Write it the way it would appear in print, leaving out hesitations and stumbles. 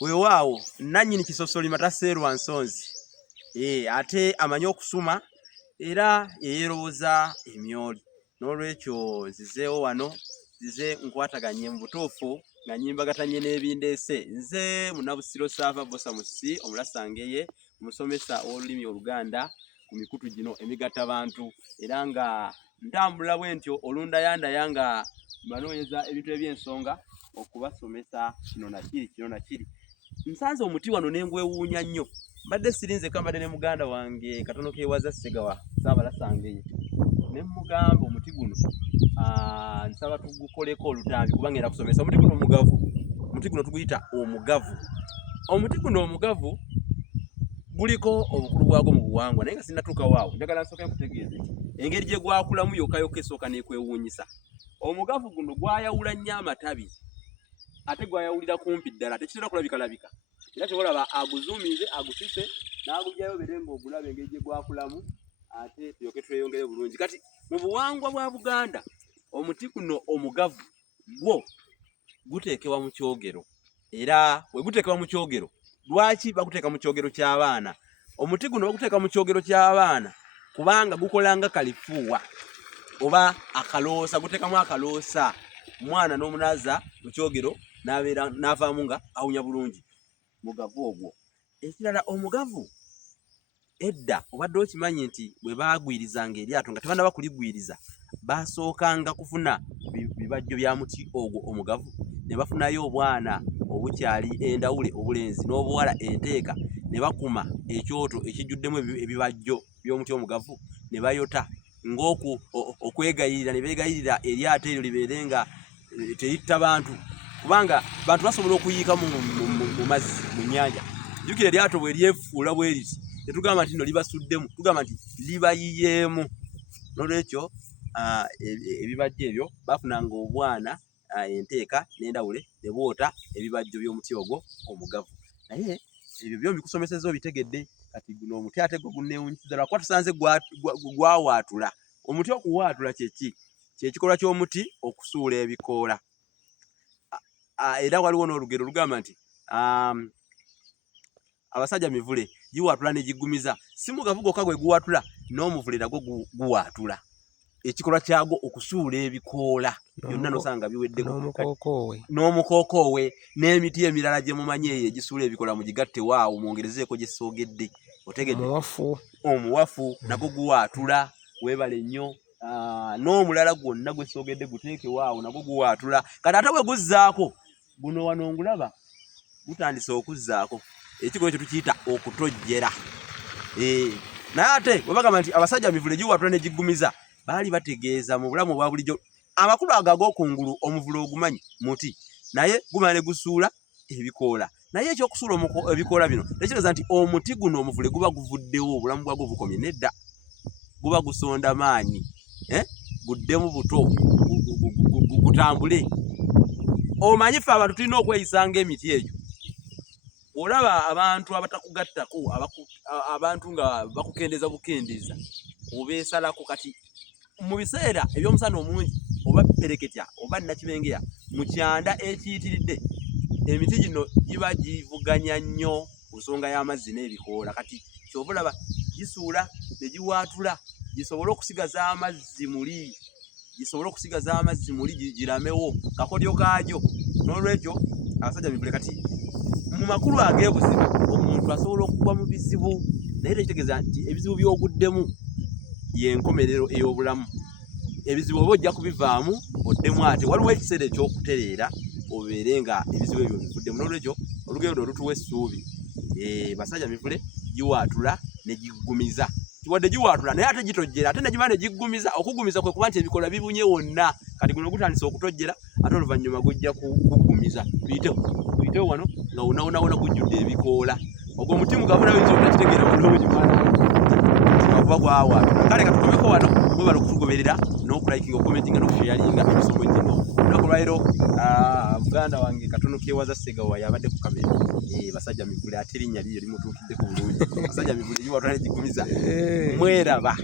weewaawo nannyini kisosoli mataseerwa nsonzi. Ate amanyi okusuma era yeerowooza emyoli. N'olwekyo nzizeewo wano, nzize nkwataganye mu butuufu nga nyimbagatanye n'ebindeese. Nze Munnabusiro Saava Bosamusi Omulasangeye, omusomesa w'olulimi Oluganda ku mikutu gino emigattabantu, era nga ntambula bwe ntyo olundayandaya nga mbanooyeza ebintu eby'ensonga okubasomesa kino na kiri. Nsanze omuti wano ne ngwewuunya nnyo. Mbadde sirinze kambadde ne muganda wange Katono Keewaza Ssegawa Ssaabalasangeye. Ne mugamba omuti guno nsaba tugukoleko olutambi kubanga ngenda kusomesa. Omuti guno omugavu. Omuti guno tuguyita omugavu. Omuti guno omugavu guliko obukulu bwagwo mu buwangwa naye nga sinnatuukawo awo. Njagala nsooke nkutegeeze engeri gye gwakulamu yokka esooka n'ekwewuunyisa. Omugavu guno gwayawula nnyo amatabi ate gwayawulira kumpi ddala tekitera kulabika. Era teolaba aguzuumize agusise n'agugyayo bere ng'ogulaba engeri gye gwakulamu ate tulyoke tweyongere bulungi. Kati mu buwangwa bwa Buganda omuti guno omugavu gwo guteekebwa mu kyogero. Era we guteekebwa mu kyogero, lwaki baguteeka mu kyogero ky'abaana? Omuti guno baguteeka mu kyogero ky'abaana kubanga gukola nga kalifuuwa oba akaloosa. Guteekamu akaloosa omwana n'omunaza mu kyogero n'abeera n'avaamu nga awunya bulungi. Mugavu ogwo. Ekirala omugavu edda obadde okimanyi nti bwe baagwirizanga eryato nga tebannaba kuligwiriza baasookanga kufuna bibajjo bya muti ogwo omugavu ne bafunayo obwana obukyali endawule obulenzi n'obuwala enteeka ne bakuma ekyoto ekijjuddemu ebibajjo by'omuti omugavu ne bayota ng'oku okwegayirira ne beegayirira eryato eryo libeere nga teritta bantu kubanga bantu basobola okuyiika mu mazzi mu nnyanja. Jjukira eryato bwe lyefuula bwe liti tetugamba nti nno libasuddemu, tugamba nti libayiyeemu. N'olwekyo ebibajjo ebyo bafunanga obwana enteeka n'endawule ne boota ebibajjo by'omuti ogwo omugavu. Naye ebyo byombi kusomeseza obitegedde. Kati guno omuti ate gwo gunneewuunyisiza lwakuba tusanze gwawaatula. Omuti okuwaatula kye ki? Kye kikolwa ky'omuti okusuula ebikoola. Era waliwo n'olugero lugamba nti abasajja mivule giwaatula ne giggumiza. Si mugavu gwokka gwe guwaatula, n'omuvule nagwo guwaatula. Ekikolwa kyagwo okusuula ebikoola byonna nosanga biweddeko. N'omukookoowe n'emiti emirala gye mumanyi eyo egisuula ebikoola mugigatte waawo mwongerezeeko gye soogedde. Otegedde? Omuwafu nagwo guwaatula. Weebale nnyo. N'omulala gwonna gwe soogedde guteeke waawo nagwo guwaatula. Kati ate bwe guzzaako guno wano ngulaba gutandise okuzzaako. Ekikolwa ekyo tukiyita okutojjera. Naye ate bwe bagamba nti abasajja mivule giwaatula ne giggumiza, baali bategeeza mu bulamu obwa bulijjo amakulu ago ag'okungulu omuvule ogumanyi muti naye gumala ne gusuula ebikoola. Naye ekyokusuula ebikoola bino tekitegeeza nti omuti guno omuvule guba guvuddewo obulamu bwagwo bukomye. Nedda, guba gusonda maanyi. Guddemu buto gutambule. Omanyi ffe abantu tulina okweyisa ng'emiti egyo. Olaba abantu abatakugattako, abantu nga bakukendeeza bukendeeza obeesalako. Kati mu biseera eby'omusana omungi oba pereketya oba nakibengeya mu kyanda ekiyitiridde, emiti gino giba givuganya nnyo ku nsonga y'amazzi n'ebikoola. Kati kyova olaba gisuula ne giwaatula gisobole okusigaza amazzi muli, giramewo kakodyo kaagyo. N'olwekyo abasajja mivule kati mu makulu ag'ebuzibu omuntu asobola okugwa mu bizibu naye tekitegeeza nti ebizibu by'oguddemu y'enkomerero ey'obulamu. Ebizibu oba ojja kubivaamu oddemu ate waliwo ekiseera eky'okutereera obeere nga ebizibu ebyo bivuddemu. N'olwekyo olugero luno lutuwa essuubi. Basajja mivule giwaatula ne giggumiza. Wadde giwaatula naye ate gitojjera ate ne gimala ne giggumiza. Okuggumiza kwe kuba nti ebikoola bibunye wonna. Kati guno gutandise okutojjera ate oluvannyuma gujja kuggumiza. Tuyitewo wano nga wonna gujjudde ebikoola. Ogwo muti mugavu nawe ekitegeera bulungi kuba gwawaatula. Kale katukomeko wano mwebala okutugoberera n'okulayikinga okukomentinga n'okusheyalinga ebisomo gino. Olunaku lwaleero muganda wange Katono Keewaza Ssegawa yabadde ku kamera. Basajja mivule ate erinnya liryo limutuukiddeko bulungi. Basajja mivule giwaatula ne giggumiza. Mweraba.